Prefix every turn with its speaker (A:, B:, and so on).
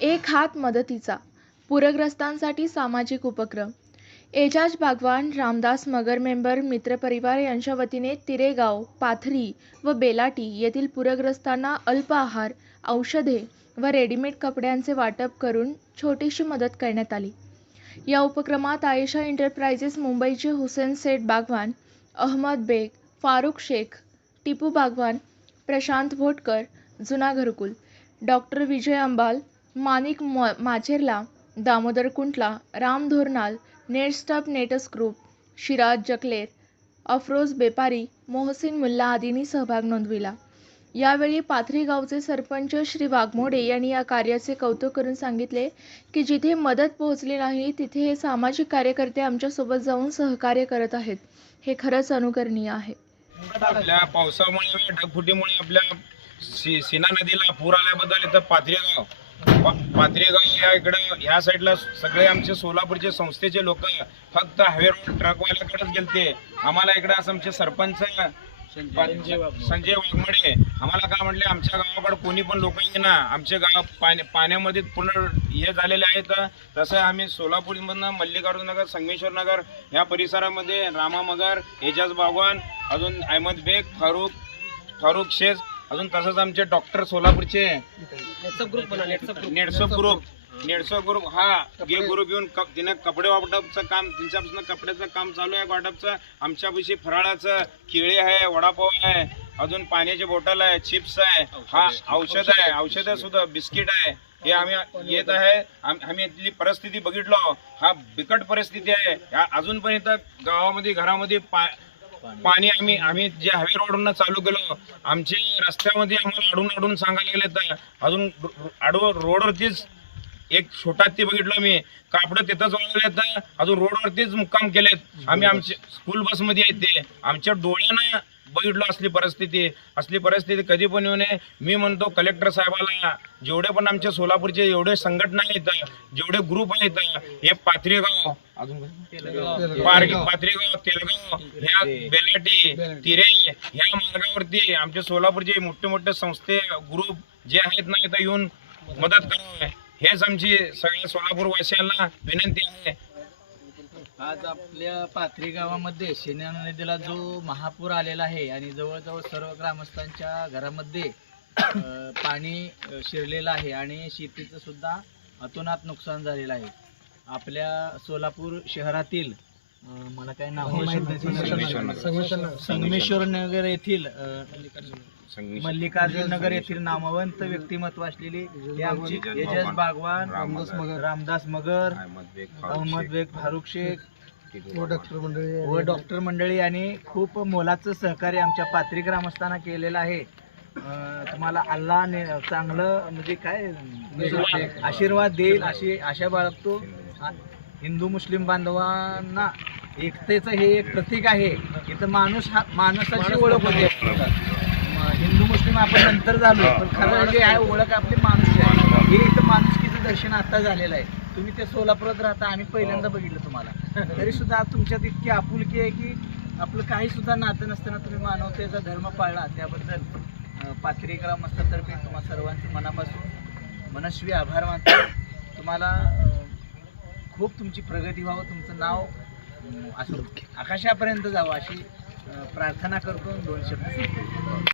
A: एक हात मदतीचा पूरग्रस्तांसाठी सामाजिक उपक्रम. एजाज बागवान रामदास मगर मेंबर मित्रपरिवार यांच्या वतीने तिरेगाव पाथरी व बेलाटी येथील पूरग्रस्तांना अल्प आहार औषधे व रेडीमेड कपड्यांचे वाटप करून छोटीशी मदत करण्यात आली. या उपक्रमात आयशा एंटरप्राइजेस मुंबईचे हुसेन सेठ बागवान अहमद बेग फारुख शेख टिपू बागवान प्रशांत भोटकर जुना घरकुल डॉक्टर विजय अंबाल मानिक मॉ माचेरला दामोदर कुंटला राम धोरनाल नेटस्टप नेटस ग्रुप शिराज जकलेर अफरोज बेपारी मोहसिन मुल्ला आदींनी सहभाग नोंदविला. यावेळी पाथरी गावचे सरपंच श्री वाघमोडे यांनी या कार्याचे कौतुक करून सांगितले की जिथे मदत पोहोचली नाही तिथे हे सामाजिक कार्यकर्ते आमच्यासोबत जाऊन सहकार्य करत आहेत. हे खरंच अनुकरणीय आहे.
B: आपल्या पावसामुळे ढगफुटीमुळे आपल्या सिना नदीला पूर आल्याबद्दल इथं पाथरेगाव पाथरेगाव या इकडं ह्या साईडला सगळे आमचे सोलापूरचे संस्थेचे लोक फक्त हायवे रोड ट्रकवाल्याकडेच गेलते. आम्हाला इकडं असं आमचे सरपंच संजय वाघमडे. आम्हाला काय म्हटले आमच्या गावाकडे कोणी पण लोक येईना. आमचे गाव पाण्या पाण्यामध्ये पूर्ण हे झालेले आहेत. तसं आम्ही सोलापूरमधनं मल्लिकार्जुन नगर संगमेश्वर नगर या परिसरामध्ये रामा मगर एजाज बागवान अजून अहमद बेग फारुख फारुख शेख अजून तसंच आमचे डॉक्टर सोलापूरचे. नेटसप ग्रुप नेटसप ग्रुप. हा. गे ग्रुप येऊन क- तिने कपडे वाटपचं काम त्यांच्यापासून कपड्याचं काम चालू आहे वाटपचं. आमच्यापाशी फराळाचं केळी आहे वडापाव आहे अजून पाण्याची बॉटल आहे चिप्स आहे. हा औषध आहे औषध सुद्धा बिस्किट आहे. हे आम्ही येत आहे आम- आम्ही इथली परिस्थिती बघितलो. हा बिकट परिस्थिती आहे. अजून पण इथं गावामध्ये घरामध्ये पा पाणी. आम्ही आम्ही जे हायवे रोडनं चालू केलो आमचे रस्त्यामध्ये आम्हाला अडून अडून सांगायला लागले तर अजून आडवं रोडवरतीच एक छोटा ते बघितलं मी कापडं तिथंच वाळले तर अजून रोडवरतीच मुक्काम केलेत. आम्ही आमचे स्कूल बसमध्ये आहेत ते. आमच्या डोळ्यानं बघितलं असली परिस्थिती. असली परिस्थिती कधी पण येऊ नये. मी म्हणतो कलेक्टर साहेबाला जेवढे पण आमच्या सोलापूरचे एवढे संघटना आहेत जेवढे ग्रुप आहेत हे पाथरीगाव अजून पाथरीगाव तेलगाव ह्या बेलाटी तिरे ह्या मार्गावरती आमचे सोलापूरचे मोठे मोठे संस्थे ग्रुप जे आहेत ना इथं येऊन मदत करावे. हेच आमची सगळ्या सोलापूर वासियांना विनंती आहे.
C: आज आपल्या पाथरी गावामध्ये शेन्या नदीला जो महापूर आलेला आहे आणि जवळजवळ सर्व ग्रामस्थांच्या घरामध्ये पाणी शिरलेलं आहे आणि शेतीचं सुद्धा अतोनात नुकसान झालेलं आहे. आपल्या सोलापूर शहरातील मला काय नाव
B: संगमेश्वर नगर.
C: संगमेश्वर नगर. येथील. मल्लिकार्जुन नगर येथील नामवंत व्यक्तिमत्व असलेली
B: एजाज बागवान, रामदास मगर,
C: रामदास मगर
B: अहमद बेग, फारुख शेख,
C: शेख
B: टिपू बागवान.
C: व डॉक्टर मंडळी आणि खूप मोलाचं सहकार्य आमच्या पात्री ग्रामस्थांना केलेलं आहे. तुम्हाला अल्लाह ने चांगलं म्हणजे काय? आशीर्वाद देईल. अशी आशा बाळगतो. हिंदू मुस्लिम बांधवांना एकतेचं हे एक प्रतीक आहे. इथं माणूस हा माणसाची ओळख होते. हिंदू मुस्लिम आपण नंतर झालो पण खरं जे आहे ओळख आपली माणूस आहे. हे इथं माणुसकीचं दर्शन आता झालेलं आहे. तुम्ही ते सोलापुरात राहता आम्ही पहिल्यांदा बघितलं तुम्हाला. तरी सुद्धा तुमच्यात इतकी आपुलकी आहे की आपलं काही सुद्धा नातं नसताना तुम्ही मानवतेचा धर्म पाळला. त्याबद्दल पाथरी ग्रामस्थातर्फे तुम्हा सर्वांचे मनापासून मनस्वी आभार मानतो. तुम्हाला खूप तुमची प्रगती व्हावं तुमचं नाव असं आकाशापर्यंत जावं अशी प्रार्थना करतो दोन शब्द